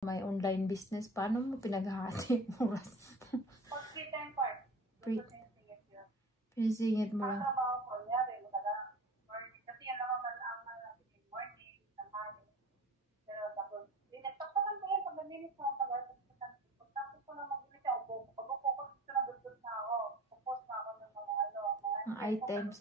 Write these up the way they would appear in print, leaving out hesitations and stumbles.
may online business, paano mo pinaghahati oras? Pag free time part, singit yun. Pinisingit mo lang. Ang trabaho ko, nyari, morning. Kasi yan naman ang morning, tanghali. Pero tapos, nagtaktakan ko yan, pag nalinis ko ang pag-artisan. Pagtapos ko na mag-ilis ako, pag-focus ko na dudod na ako. Focus na ako ng mga mga items.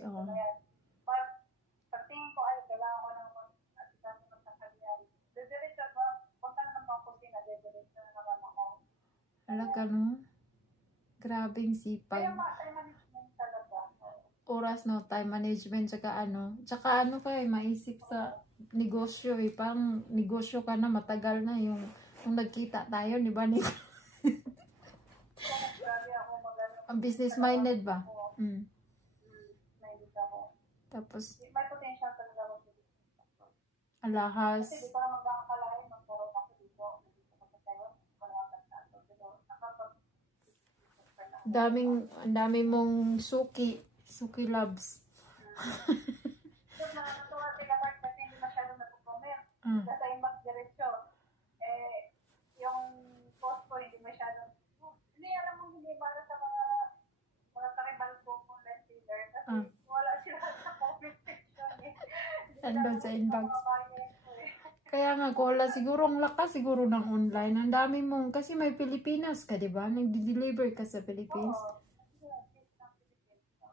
Pag tingin ko, ay, kailangan ko ng mag-artisan ng tanghalian. Didiretso ba? Punta na naman ako kusina, didiretso na naman ako. Alaga, no? Grabing sipag. Kaya time management talaga. Oras, no? Time management, tsaka ano kayo, maisip sa negosyo eh. Parang negosyo ka na, matagal na yung nagkita tayo, di ba? Ang business minded ba? Minded ako. Tapos, may potential talaga ako sa business. alahas. Kasi di ba magkakalain, magkaroon ako dito. Nandito ko sa Taiwan, wala ka sa ato. Pero nakapag ang dami mong suki loves. So, natuwa sila part kasi hindi masyado nag-comment. Kasi yung mag-diretsyo, yung post ko hindi masyado, hindi alam mo, hindi para sa mga karibal ko kung let's dealer. Kasi wala sila sa comment section eh. Andun sa inbox. Kaya nga, Kola, siguro ang lakas siguro ng online. Ang dami mong, kasi may Pilipinas ka, di ba? Nag-deliver ka sa Philippines.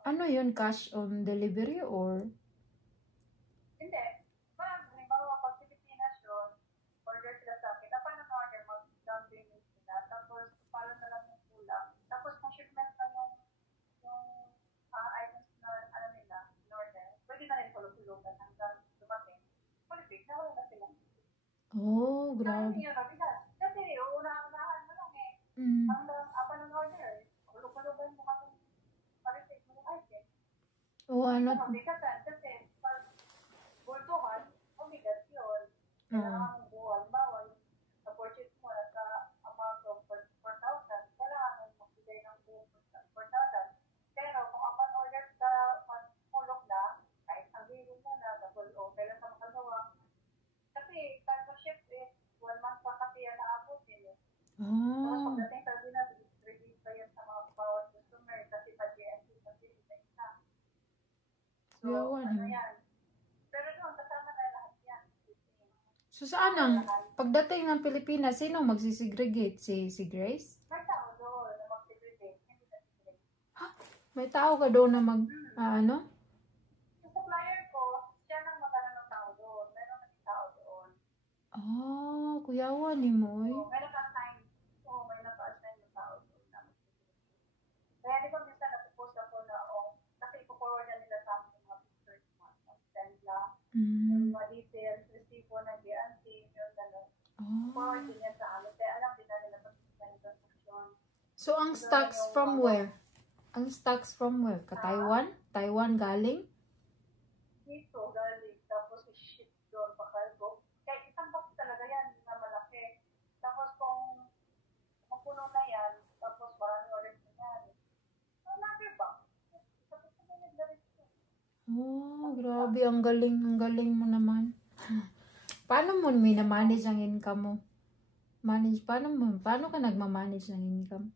Ano yun? Cash on delivery or? Hindi. Parang, halimbawa, pag Pilipinas yun, order sila sa akin. Dapat na order, mag-down payment sila. Tapos, follow na lang yung kulang. Tapos, kung shipment na yung items na, ano nila, in order, pwede na rin tulog-tulogan hanggang dumating. Qualify, nawala na sila. Oh, grabe. Kasi, unahan mo lang eh. Hanggang apa ng order, tulog-tulogan mo kami pa-receive mo yung item. Oh, ano? Kasi, pag bultuhan, umigat yun. Kailangan mo buwan. Bawal, sa purchase mo, sa amount of 4,000, kailangan mo magbigay ng buong 4,000. Pero kung upon order ka, magpulog na, kahit sabihin mo na, tapos, kailan ka makagawa. Kasi, cargo ship is 1 month pa kasi yan naabutin eh. Tapos, pagdating sabi na, release pa yan sa mga power customer kasi pag-GMP kasi isa. So, ano yan? Pero doon, kasama na lahat yan. So, saan pagdating ng Pilipinas, sino magsisegregate? Si Grace? May tao doon na mag-segregate. Hindi na segregate. Ha? May tao ka doon na ano? Yung supplier ko, siya nang magkano ng tao doon. Meron na tao doon. Kuyawan ni Moy. May naka-assign. May naka-assign ng tao doon. Kaya di ba minsan napupost ako na, kasi ipo-forward na nila sa amin yung mga pictures mo. Send lang. Yung mga details, resibo ng GNC, yung gano'n. Forward din yan sa amin. Kaya alam din na nila pag-send yung transaction. So, ang stocks from where? Ang stocks from where? Taiwan? Taiwan galing? Dito, galing. Tapos, ship doon pa cargo. Kaya isang box talaga yan, na malaki. Tapos, kung mapuno na yan, tapos maraming orders na yan. So, another box. Tapos, na nagdaritso. Grabe. Ang galing mo naman. Paano mo minamanage ang income mo? Paano ka nagmamanage ng income?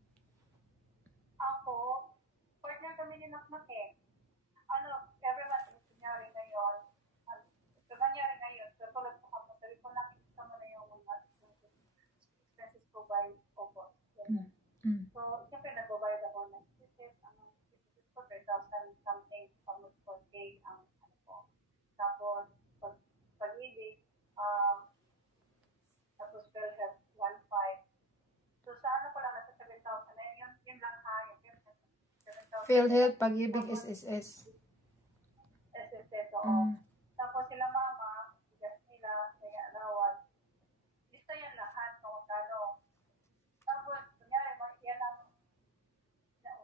Ako, partner kami ni Naknak eh. Every month, nangyari ngayon, katulad ko kapag sabi ko nakikita mo na yung mga expenses ko by August. So, siyempre nag-provide ako ng expenses ko, 3,000 something, almost 4K ang ano ko. Tapos, pag-ibig, tapos PhilHealth, 1,500. So, sa ano ko lang, nasa 7,000 na yun lang ha, yung 7,000. PhilHealth, pag-ibig, SSS. SSS, oo. Tapos sila mama, bigas nila, kaya allowance. Lista yan lahat, kung magkano. Tapos, kunyari, yan ang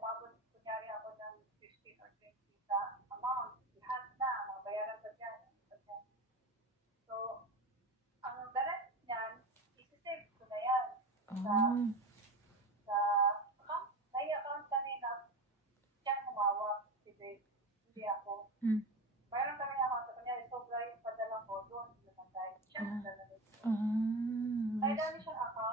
umabot, kunyari ako ng 15 or 20 sa amount. Lahat na, mga bayaran sa dyan. So, ang direct niyan, isi-save ko na yan. Sa account, account kanina, siya humawak, si Grace, hindi ako. Mayroon kami na account, kunyari, sobra yung padala ko, doon, namatay. Siya nagdala rin. Ay, dami siyang account.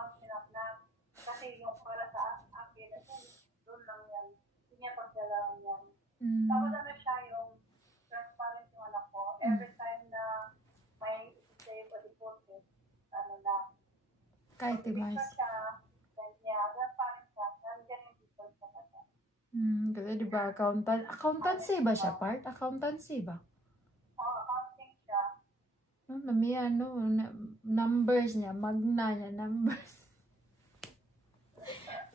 niya pagdala niya. Mm. Tapos ano siya yung transparent yung anak ko. Every time na may isip o deposit, ano na, Kahit picture timas. siya, then yeah, transparent siya. Nandiyan yung details sa kanya. Kasi di ba accountancy ba siya part? Accountancy ba? Accounting siya. Mami, numbers niya, magna niya, numbers.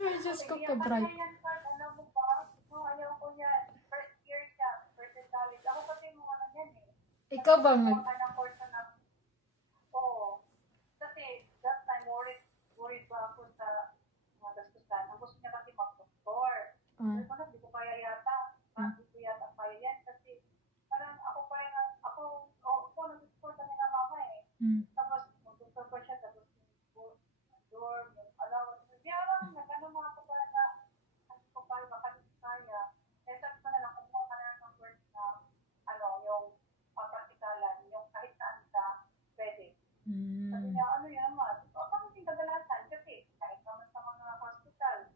Ay, Diyos ko, ka-bright. Alam mo ba? Ayaw ko yan. First year siya, first year college. Ako kasi mo ano yan eh. Ikaw ba Oo. Kasi that time, worried ba ako sa mga gastusan. Ang gusto niya kasi mag-doktor. Sabi ko na, di ko kaya yata. Hindi ko yata kaya yan. Kasi parang ako nag-doktor kami ng mama eh. Tapos, mag-doktor ko siya. Tapos, dorm, yung allowance. Parang nag-ano mga ako parang na hindi ko kaya, baka hindi kaya. Kaya sabi ko na lang, kumuha ka na ng work na yung praktikalan, yung kahit saan ka pwede. Sabi niya, ano yan naman? Parang hindi kadalasan kasi kahit naman sa mga hospital,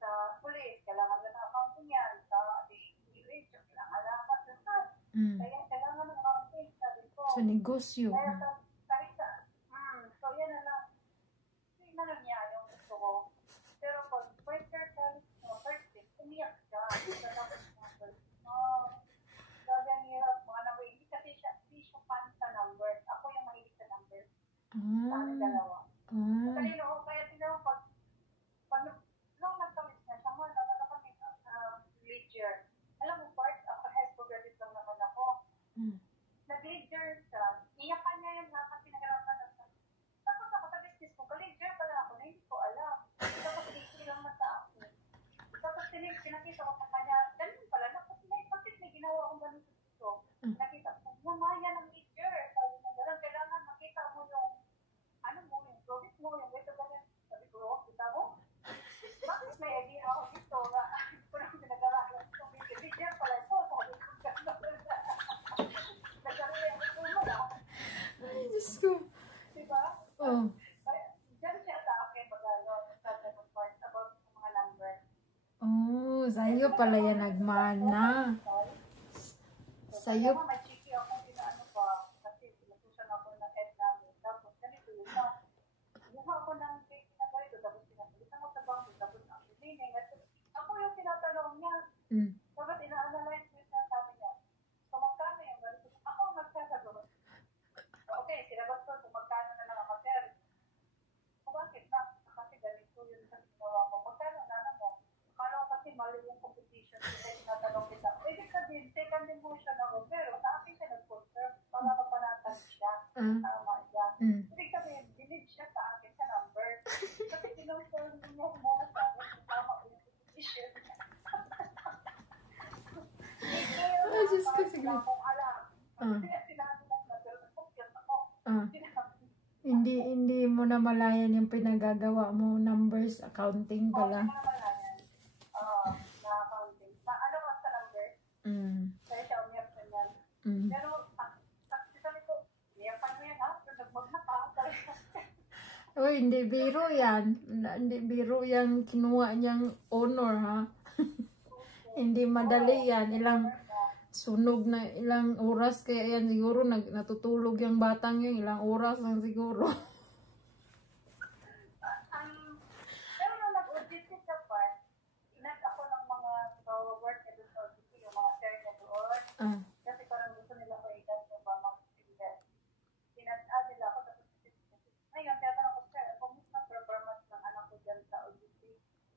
sa police, kailangan na ng accounting yan, sa DH, kailangan na kaya kailangan ng accounting, sabi ko. sa negosyo? Kaya kahit sa, so yan na lang. Hindi na lang niya yung gusto ko. Pero pag first year college mo, first week, umiyak siya. Sabi ang hirap, mga number, hindi siya fan sa numbers. Ako yung mahilig sa numbers. Sa aming dalawa. Kasi kaya sila pag nung nag-college na siya, nalala kami lead year. Alam mo, part, ako head progressive lang naman ako. Nag-lead year siya. Iyakan niya yun ha, kasi nag-arapan na siya. Tapos ako sa business ko, ka-lead year pala ako na hindi ko alam. Tapos hindi lang mata ako. Tapos pinakita ko sa kanya, ganun pala na, kasi may ginawa akong ganun sa gusto. Nakita ko, mamaya ng lead year. Sabi mo, ganun, kailangan makita mo yung yung profit mo, yung ito ganyan. Sabi ko, kita mo? Bakit may idea ako dito nga? Hindi ko naman pinag-aralan. Lead year pala ito. Sabi ko, ganun. Nagkaroon ako mo na. Ay, Diyos ko. Diba? Diyan siya sa akin mag-part about mga number. Sa'yo pala yan nagmana. Sa'yo. May chiki ako, inaano pa, kasi sinususan ako ng head namin. Tapos, ganito yun na. Buha ako ng cake na ganito, tapos pinapalitan ko sa bangko, tapos ang cleaning. Ako yung tinatanong niya. Tapos, ina-analyze ko yung sabi niya. So, magkano yung ganito? Ako ang magsasagot. Okay, sinagot ko kung magkano na lang ang material. So, bakit na? Kasi ganito yun sa ginawa ko. Magkano na lang mo? Akala ko kasi mali yung competition. Kasi tinatanong kita. Ibig sabihin, second demotion ako. Pero sa akin siya nag-confirm. Para mapanatan siya. Tama siya. Ibig sabihin, believe siya sa akin sa number. Kasi kinonfirm niya muna sa akin kung tama yung competition. Ay, Diyos ko, sige. Kung alam. Sinabi lang na, pero nag-confirm ako. Hindi mo na malayan yung pinagagawa mo, numbers, accounting pala. Na accounting. Ano ka sa numbers? Kaya siya umiyak sa yan. Pero, sabi ko, iyakan mo yan ha? Pero nagmagmata. Uy, hindi biro yan. Hindi biro yan kinuha niyang honor, ha? Hindi madali yan. Sunog na ilang oras, kaya yan siguro natutulog yung batang yun. Ilang oras lang siguro. Pero nung nag-audit sa part, inag ako ng mga work na doon sa audit, yung mga sir na doon. Kasi parang gusto nila ko ilan yung mga mag-invest. Inag-add nila ako, tapos ngayon, tinatanong ko, sir, kumusta ang performance ng anak ko dyan sa audit?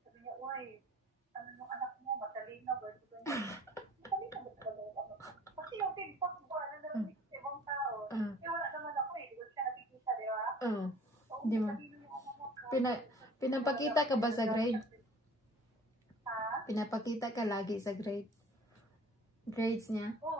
Sabi niya, uy, ano yung anak mo, matalino, matalino ba talaga yung anak? Kasi yung feedback ko, nalang sa ibang tao, wala naman ako eh, hindi ko siya nakikita, di ba? Hindi mo. Pinapakita ka ba sa grade? Ha? Pinapakita ka lagi sa grades niya? Oo.